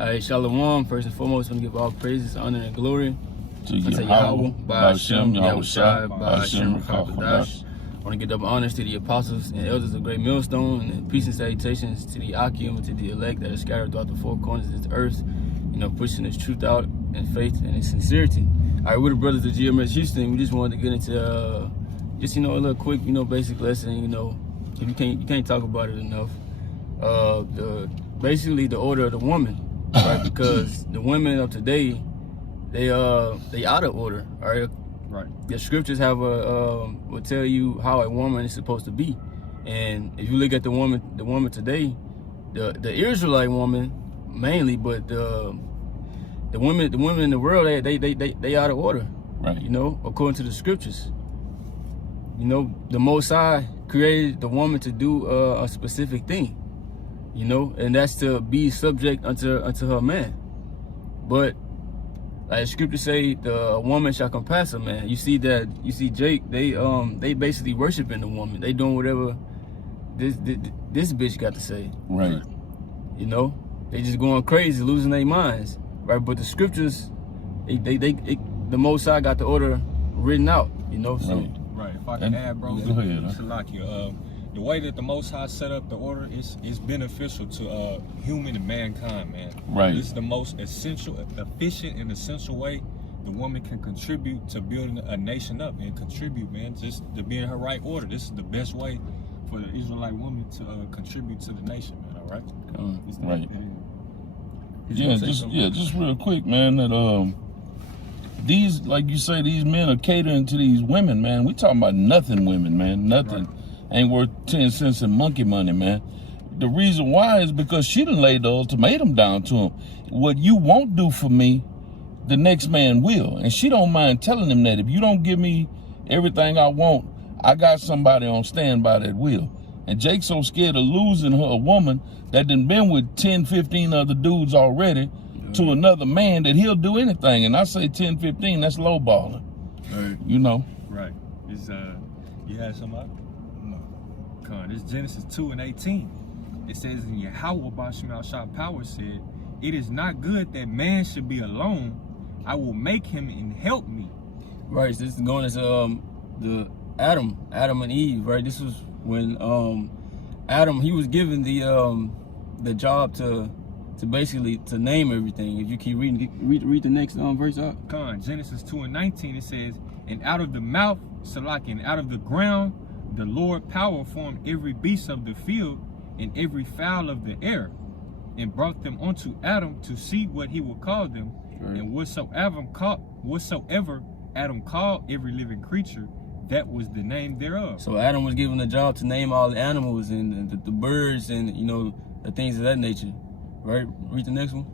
Shalom. First and foremost, I want to give all praises, honor, and glory to Yahweh, by Hashem, Yahushai, by Hashem, Rakakadash. I want to give double honors to the apostles and elders of Great Millstone, and peace and salutations to the Akim and to the elect that are scattered throughout the four corners of this earth, pushing this truth out in faith and in sincerity. All right, we're the brothers of GMS Houston. We just wanted to get into a little quick, basic lesson. If you can't talk about it enough. Basically the order of the woman, right? Because the women of today, they out of order, all right? Right. The scriptures will tell you how a woman is supposed to be, and if you look at the woman today, the Israelite woman mainly, but the women in the world, they out of order, right? According to the scriptures. The Most High created the woman to do a specific thing, and that's to be subject unto her man. But like scripture say, the woman shall compass a man. You see Jake, they basically worshiping the woman. They doing whatever this bitch got to say. Right. They just going crazy, losing their minds. Right. But the scriptures, the Most High got the order written out. So. Right. If I can add, bro. Go ahead. Salakia, the way that the Most High set up the order is beneficial to human and mankind, man. Right. This is the most efficient and essential way the woman can contribute to building a nation up and contribute, man, just to be in her right order. This is the best way for the Israelite woman to contribute to the nation, man. All right. Right. Just real quick, man. That these, like you say, these men are catering to these women, man. We talking about nothing women, man. Nothing. Right. Ain't worth 10 cents in monkey money, man. The reason why is because she done laid the ultimatum down to him. What you won't do for me, the next man will. And she don't mind telling him that. If you don't give me everything I want, I got somebody on standby that will. And Jake's so scared of losing her, a woman that done been with 10, 15 other dudes already, to another man, that he'll do anything. And I say 10, 15, that's lowballing. Right. Right. It's, you had somebody? This is Genesis 2:18. It says, in Yahweh Bashim Shah Power said, it is not good that man should be alone. I will make him and help me. Right. So this is going as the Adam and Eve. Right. This was when Adam, he was given the job to basically to name everything. If you keep reading, read the next verse out. Genesis 2:19. It says, and out of the mouth, and out of the ground, the Lord power formed every beast of the field and every fowl of the air, and brought them unto Adam to see what he would call them. Right. And whatsoever Adam called every living creature, that was the name thereof. So Adam was given the job to name all the animals and the birds and the things of that nature. Right? Read the next one.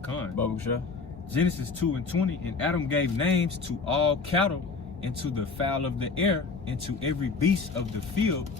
Baba Shah. Genesis 2:20. And Adam gave names to all cattle, and to the fowl of the air, and to every beast of the field.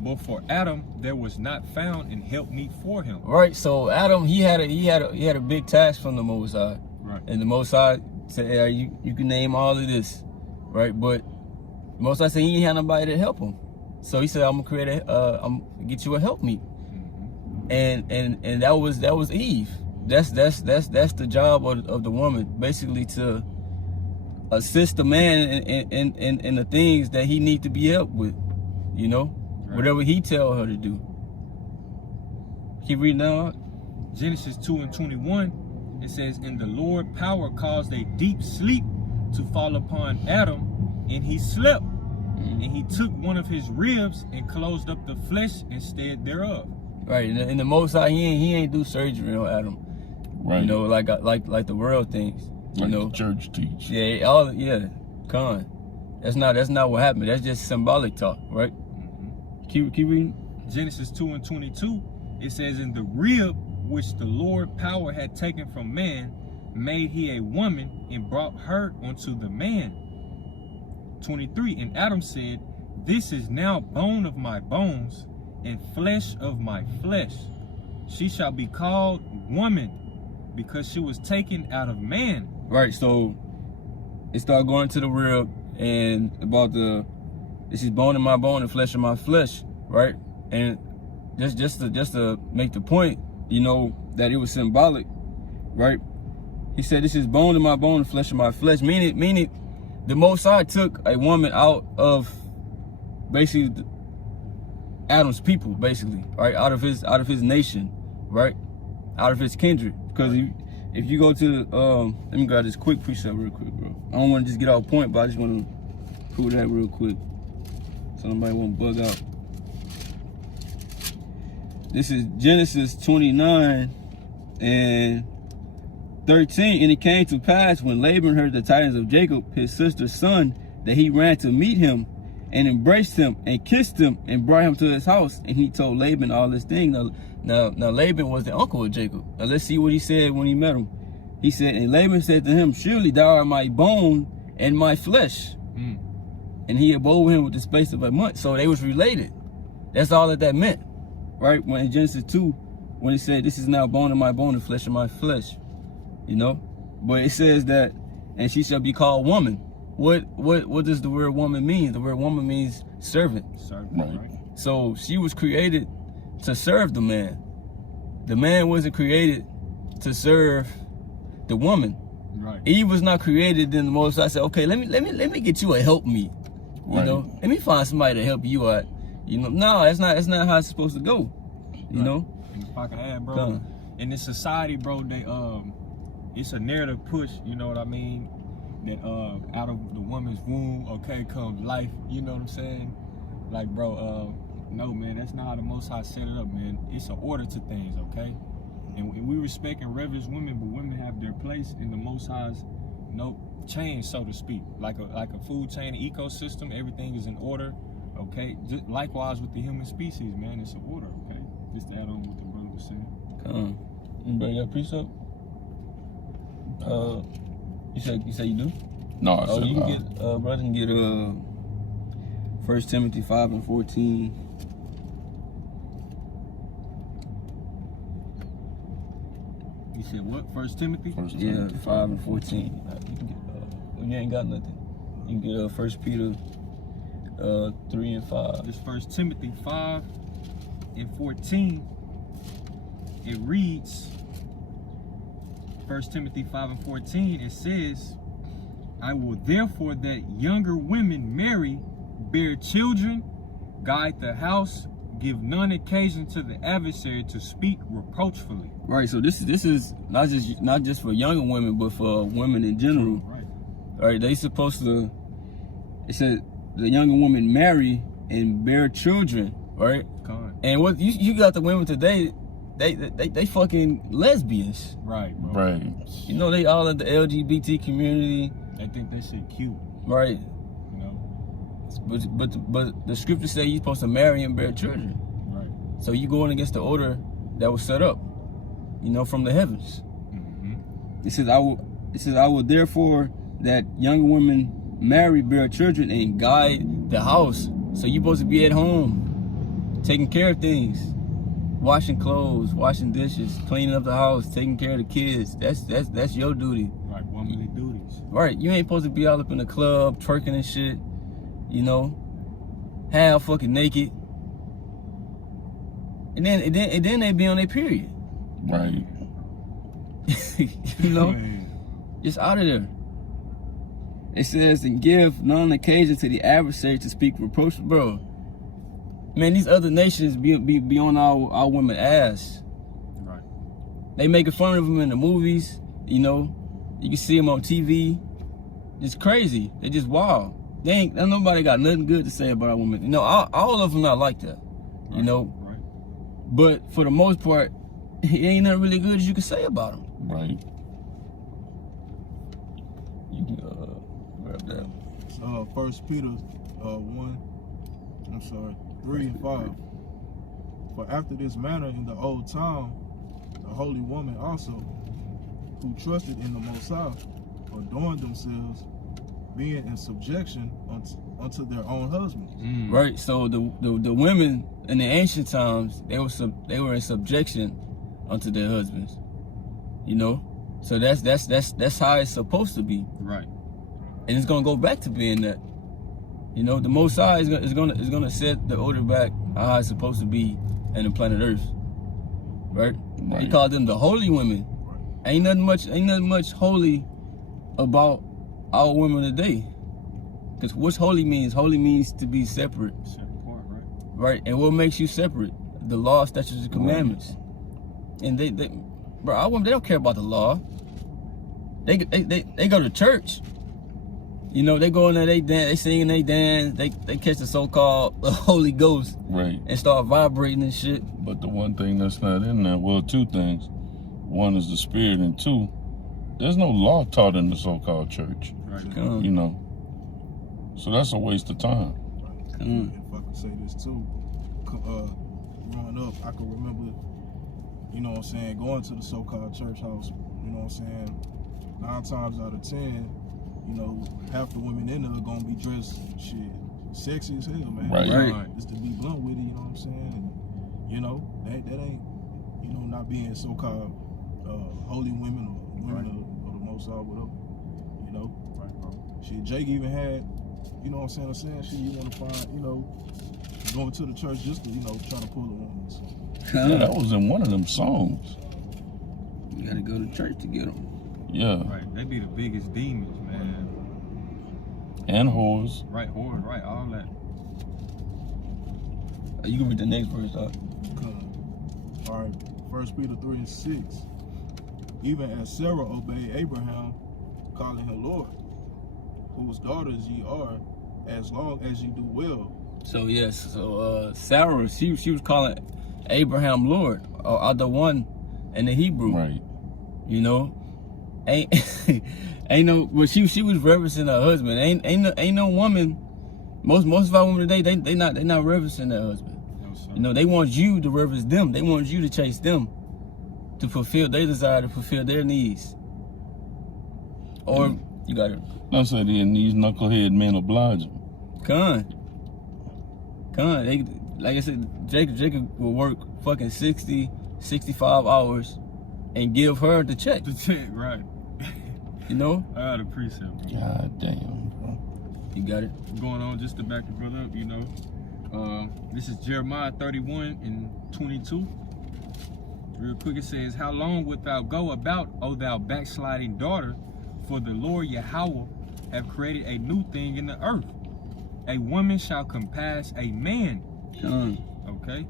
But for Adam there was not found an helpmeet for him. Right. So Adam, he had a big task from the Most High. Right. And the Most High said, hey, you can name all of this, right? But the Most High said he ain't had nobody to help him. So he said, I'm gonna get you a helpmeet. Mm-hmm. And that was Eve. That's the job of the woman, basically to assist the man in the things that he need to be helped with, right. Whatever he tell her to do. Keep reading now. Genesis 2:21, it says, and the Lord power caused a deep sleep to fall upon Adam, and he slept. And he took one of his ribs and closed up the flesh instead thereof. Right, and the Most High, he ain't do surgery on Adam. Right. Like the world thinks. Like the church teach. Yeah, That's not what happened. That's just symbolic talk, right? Mm-hmm. Keep reading. Genesis 2:22, it says, in the rib which the Lord power had taken from man, made he a woman and brought her unto the man. 23, and Adam said, this is now bone of my bones and flesh of my flesh. She shall be called woman, because she was taken out of man. Right. So it started going to the rib and about this is bone of my bone and flesh of my flesh, right? And just to make the point, that it was symbolic right? He said, this is bone of my bone and flesh of my flesh. Meaning the Most High took a woman out of basically Adam's people, basically, right? Out of his nation, right? Out of his kindred. Because if you go to let me grab this quick precept real quick, bro. I don't want to just get off point, but I just want to prove that real quick, so nobody won't bug out. This is Genesis 29 and 13. And it came to pass when Laban heard the tidings of Jacob, his sister's son, that he ran to meet him and embraced him and kissed him and brought him to his house. And he told Laban all this thing. Now Laban was the uncle of Jacob. Now let's see what he said when he met him. He said, and Laban said to him, surely thou art my bone and my flesh. And he abode with him with the space of a month. So they was related. That's all that meant. Right? When in Genesis 2, when it said, this is now bone of my bone and flesh of my flesh. You know? But it says that, and she shall be called woman. What does the word woman mean? The word woman means servant. Right. So she was created to serve the man. The man wasn't created to serve the woman. Right. Eve was not created. Then the Most High said, okay, let me get you a help me. You know, let me find somebody to help you out. You know, no, that's not how it's supposed to go. You know. And if I can add, bro, in this society, bro, they it's a narrative push. You know what I mean? That out of the woman's womb, okay, comes life. You know what I'm saying? Like, bro, no, man, that's not how the Most High set it up, man. It's an order to things, okay? And we respect and reverence women, but women have their place in the Most High's chain, so to speak. Like a food chain, ecosystem, everything is in order, okay? Just likewise with the human species, man, it's an order, okay? Just to add on what the brother was saying. Anybody got precept? You say you do? No, I said you can get brother can get 1 Timothy 5 and 14. You said what? 1 Timothy? 5 and 14. You can get, if you ain't got nothing, you can get 1 Peter 3 and 5. This 1 Timothy 5 and 14. It reads, 1 Timothy 5 and 14, it says, I will therefore that younger women marry, bear children, guide the house, give none occasion to the adversary to speak reproachfully. Right, so this is not just for younger women, but for women in general. Right, they supposed to. It said the younger women marry and bear children, right? And what you got the women today, they fucking lesbians. Right, bro. Right. You know, they all in the LGBT community. They think that shit cute. Right. You know. But the scriptures say you're supposed to marry and bear children. Right. So you going against the order that was set up, you know, from the heavens. It says I will therefore that young women marry, bear children, and guide the house. So you're supposed to be at home, taking care of things, washing clothes, washing dishes, cleaning up the house, taking care of the kids. That's your duty. Right, womanly duties. Right, you ain't supposed to be all up in the club twerking and shit. You know, half fucking naked. And then they be on their period. Right. You know, just out of there. It says, and give none occasion to the adversary to speak reproach. Bro, man, these other nations be on our women ass. Right. They making fun of them in the movies. You know, you can see them on TV. It's crazy. They just wild. Ain't nobody got nothing good to say about our women. You know, all of them not like that. Right. You know. Right. But for the most part, it ain't nothing really good you can say about them. Right. You can grab that. 1 Peter 3 and 5. For after this manner in the old time, the holy woman also, who trusted in the Most High, adorned themselves, being in subjection unto their own husbands. Right. So the women in the ancient times, they were in subjection unto their husbands. You know, so that's how it's supposed to be. Right. And it's gonna go back to being that. You know, the Most High is gonna set the order back how it's supposed to be in the planet Earth. Right? He called them the holy women. Ain't nothing much holy about our women today. Because what's holy means? Holy means to be separate. Part, right? Right? And what makes you separate? The law, statutes, and commandments. And they bro, our women, they don't care about the law. They go to church. You know, they go in there, they dance, they sing and they dance, they catch the so-called Holy Ghost. Right. And start vibrating and shit. But the one thing that's not in there, well, two things. One is the spirit, and two, there's no law taught in the so-called church. Right. Come. You know. So that's a waste of time. If I could say this too, growing up, I can remember, you know what I'm saying, going to the so-called church house, you know what I'm saying, 9 times out of 10, you know, half the women in there are gonna be dressed shit sexy as hell, man. Right. Just to be blunt with it, you know what I'm saying? And, you know, that ain't, you know, not being so-called holy women or women of the Most High, whatever. You know? Shit, Jake even had, you know what I'm saying, shit you wanna find, you know, going to the church just to, you know, try to pull a woman. So. Yeah, that was in one of them songs. You gotta go to church to get them. Yeah. Right. They be the biggest demons, man. And whores. Right, whore, right, all that. You can read the next verse, dog. All right, 1 Peter 3:6. Even as Sarah obeyed Abraham, calling him Lord, whose daughters ye are, as long as ye do well. So yes, Sarah, she was calling Abraham Lord, or the one in the Hebrew. Right. You know, ain't no. But she was reverencing her husband. Ain't no woman. Most of our women today, they not reverencing their husband. You know, they want you to reverence them. They want you to chase them, to fulfill their desire, to fulfill their needs. Or you got it. That's why these knucklehead men oblige them. Con. They, like I said, Jacob will work fucking 60, 65 hours and give her the check. The check, right. You know? I got a precept, bro. God damn, bro. You got it. Going on just to back the brother up, you know. This is Jeremiah 31:22. Real quick, it says, "How long wilt thou go about, O thou backsliding daughter? For the Lord Yahweh have created a new thing in the earth. A woman shall compass a man." Okay?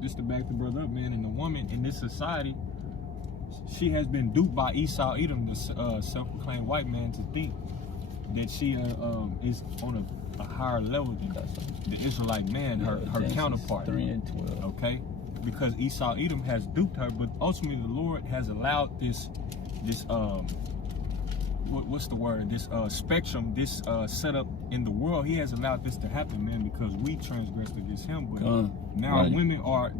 Just to back the brother up, man. And the woman in this society, she has been duped by Esau Edom, the self-proclaimed white man, to think that she is on a higher level than the Israelite man, her counterpart. 3:12. Okay? Because Esau Edom has duped her, but ultimately the Lord has allowed this what's the word? This spectrum, this setup in the world. He has allowed this to happen, man, because we transgressed against him. But now women are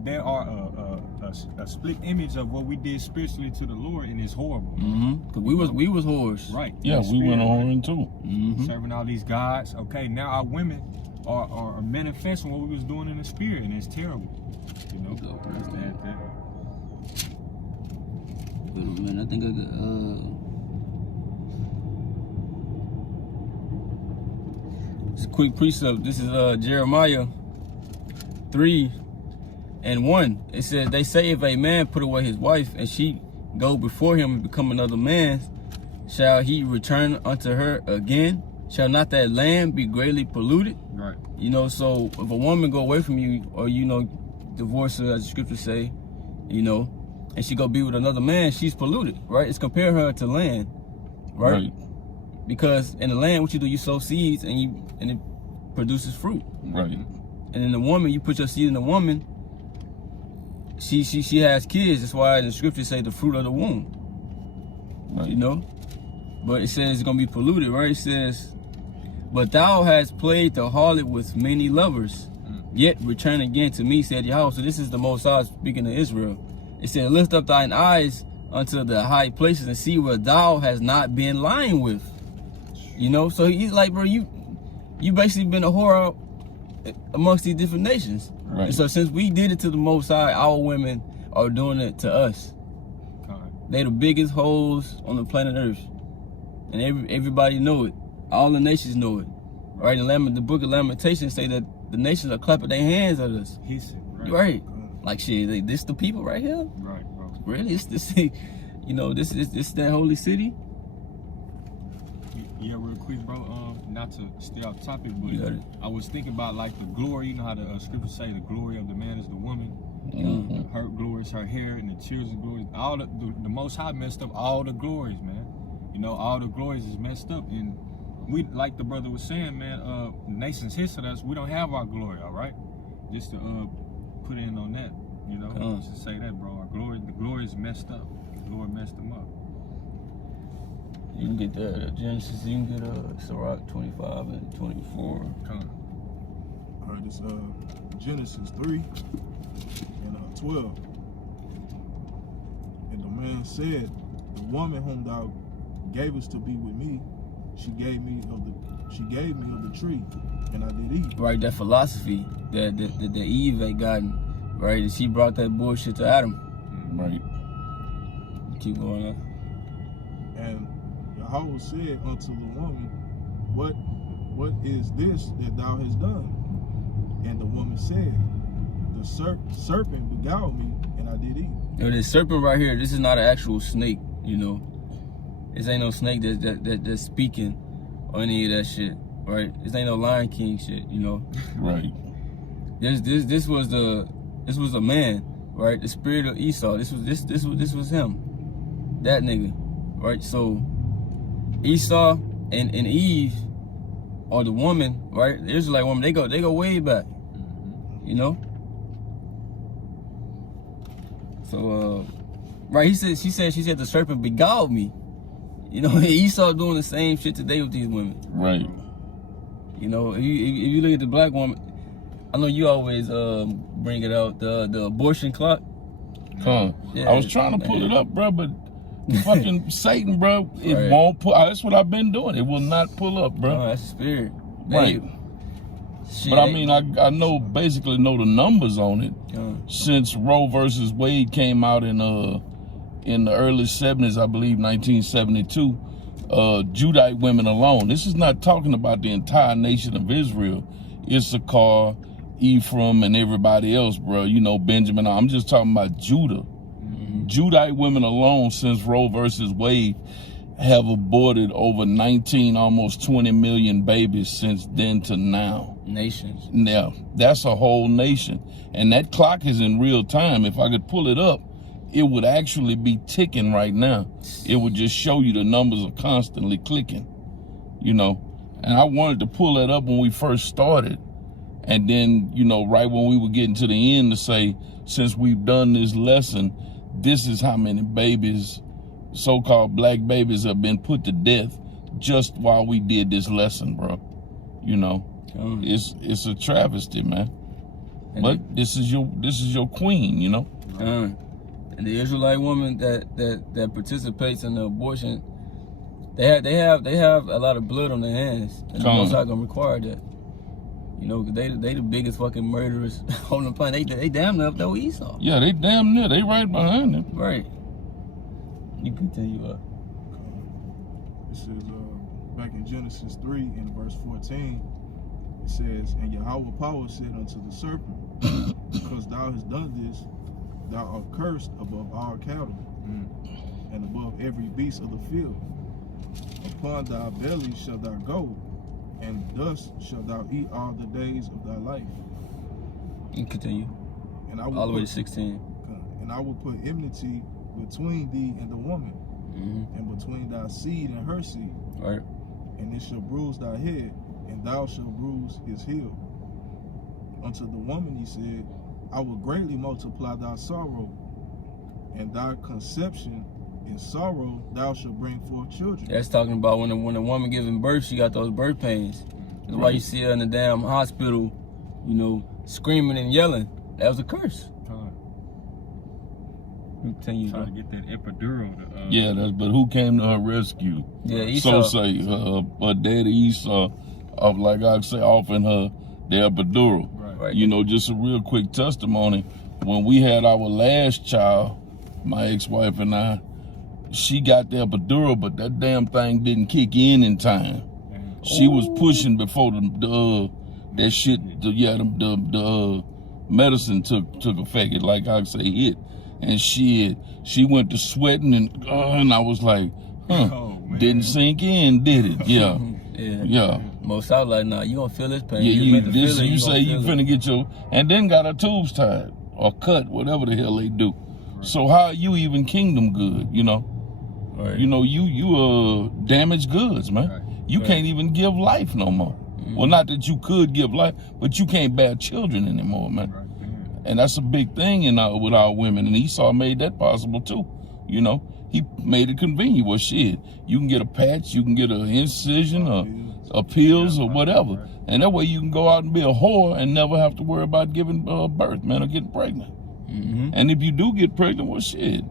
a split image of what we did spiritually to the Lord, and it's horrible. Cause we was whores. Right. Yeah, we went on whoring too. Serving all these gods. Okay, now our women are manifesting what we was doing in the spirit, and it's terrible. You know, just to add that. Man, I think I got it's a quick precept. This is Jeremiah 3:1. It says, "They say if a man put away his wife and she go before him and become another man, shall he return unto her again? Shall not that land be greatly polluted?" Right. You know, so if a woman go away from you, or you know, divorce her, as the scriptures say, you know, and she go be with another man, she's polluted, right? It's compare her to land, right? Because in the land, what you do, you sow seeds and it produces fruit. Right. And in the woman, you put your seed in the woman, she has kids. That's why the scriptures say the fruit of the womb. Right. You know? But it says it's gonna be polluted, right? It says, "But thou hast played the harlot with many lovers, yet return again to me, said Yahweh." So this is the Most High speaking to Israel. It said, "Lift up thine eyes unto the high places and see where thou hast not been lying with." You know, so he's like, bro, you basically been a whore amongst these different nations. Right. And so since we did it to the Most High, our women are doing it to us. They the biggest hoes on the planet Earth, and everybody know it. All the nations know it. Right? The book of Lamentations say that the nations are clapping their hands at us. He said, Right. Like shit, this the people right here? Right, bro. Really? It's this, You know, this is that holy city. Yeah, real quick, bro. Not to stay off topic, but I was thinking about like the glory. You know how the scriptures say the glory of the man is the woman. Mm-hmm. Her glory is her hair, and the tears of glory. All the Most High messed up all the glories, man. You know, all the glories is messed up, and we, like the brother was saying, man. Nations hiss at us. We don't have our glory, all right. Just to put in on that, you know, just to say that, bro. Our glory, the glory is messed up. The Lord messed them up. You can get that Genesis. You can get Sirach 25 and 24. All right, it's Genesis 3 and 12. And the man said, "The woman whom thou gavest to be with me, she gave me of the tree, and I did eat." Right, that philosophy that Eve had gotten, right? And she brought that bullshit to Adam. Right. Keep going on. And Yahweh said unto the woman, What is this that thou hast done? And the woman said, The serpent beguiled me, and I did eat. You know, this serpent right here, this is not an actual snake, you know. This ain't no snake that's speaking or any of that shit, right? This ain't no Lion King shit, you know. Right. This was a man, right? The spirit of Esau. This was him. That nigga. Right? So Esau and Eve, or the woman, right? The Israelite woman, they go way back. You know? So right, she said the serpent beguiled me. You know, Esau doing the same shit today with these women. Right. You know, if you look at the black woman, I know you always bring it out, the abortion clock. Yeah, I was trying to pull it up, bro, but fucking Satan, bro, it won't pull. That's what I've been doing. It will not pull up, bro. Oh, that's the spirit. Right. Shit, but I mean, I basically know the numbers on it. Since Roe versus Wade came out in the early 70s, I believe 1972, Judite women alone. This is not talking about the entire nation of Israel. Issachar, Ephraim, and everybody else, bro. You know, Benjamin. I'm just talking about Judah. Judite women alone, since Roe versus Wade, have aborted over 19, almost 20 million babies since then to now. Nations. Yeah, that's a whole nation. And that clock is in real time. If I could pull it up, it would actually be ticking right now. It would just show you the numbers are constantly clicking, you know. And I wanted to pull that up when we first started. And then, you know, right when we were getting to the end, to say, since we've done this lesson, this is how many babies, so-called black babies, have been put to death just while we did this lesson, bro. You know, it's a travesty, man. But this is your queen, you know. And the Israelite woman that participates in the abortion, they have a lot of blood on their hands, and the Most High gonna require that. You know, they the biggest fucking murderers on the planet. They damn near up there with Esau. Yeah, they damn near. They right behind them. Right. You continue up. This is back in Genesis 3 in verse 14. It says, "And Yahweh power said unto the serpent, Because thou hast done this, thou art cursed above all cattle, and above every beast of the field. Upon thy belly shalt thou go, and dust shalt thou eat all the days of thy life." You continue. And I will all the way to 16. And I will put enmity between thee and the woman, and between thy seed and her seed. Right. And it shall bruise thy head, and thou shalt bruise his heel. Unto the woman he said, I will greatly multiply thy sorrow, and thy conception in sorrow thou shalt bring forth children. That's talking about when a woman giving birth, she got those birth pains. That's why you see her in the damn hospital, you know, screaming and yelling. That was a curse. Continue. Trying to get that epidural. Yeah, but who came to her rescue? Yeah, Esau. So say her daddy Esau, of like I say, offering her the epidural. Right. You know, just a real quick testimony. When we had our last child, my ex-wife and I, she got the epidural, but that damn thing didn't kick in time. She was pushing before the medicine took effect. It, like I say, hit. and shit, she went to sweating, and I was like, huh, Oh, man. didn't sink in, did it? Yeah, yeah. Most I was like, nah, you gonna feel this pain. Yeah, you say you finna get your, and then got her tubes tied or cut, whatever the hell they do. Right. So how are you even kingdom good, you know? Right. You know, you damaged goods, man. Right. You can't even give life no more. Well, not that you could give life, but you can't bear children anymore, man. Right. And that's a big thing with our women. And Esau made that possible too. You know, he made it convenient. Well, shit, you can get a patch, you can get an incision, or pills, or whatever. Right. And that way you can go out and be a whore and never have to worry about giving birth, man, or getting pregnant. And if you do get pregnant, well, shit,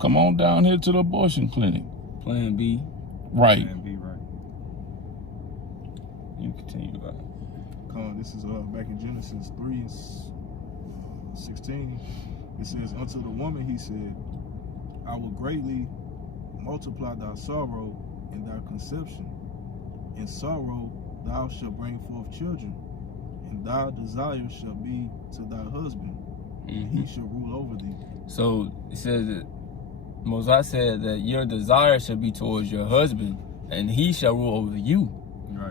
come on down here to the abortion clinic. Plan B. Right. Plan B, right. You continue about it. This is back in Genesis 3:16. It says, unto the woman he said, I will greatly multiply thy sorrow and thy conception. In sorrow thou shalt bring forth children, and thy desire shall be to thy husband, and he shall rule over thee. So it says that Moses said that your desire shall be towards your husband, and he shall rule over you.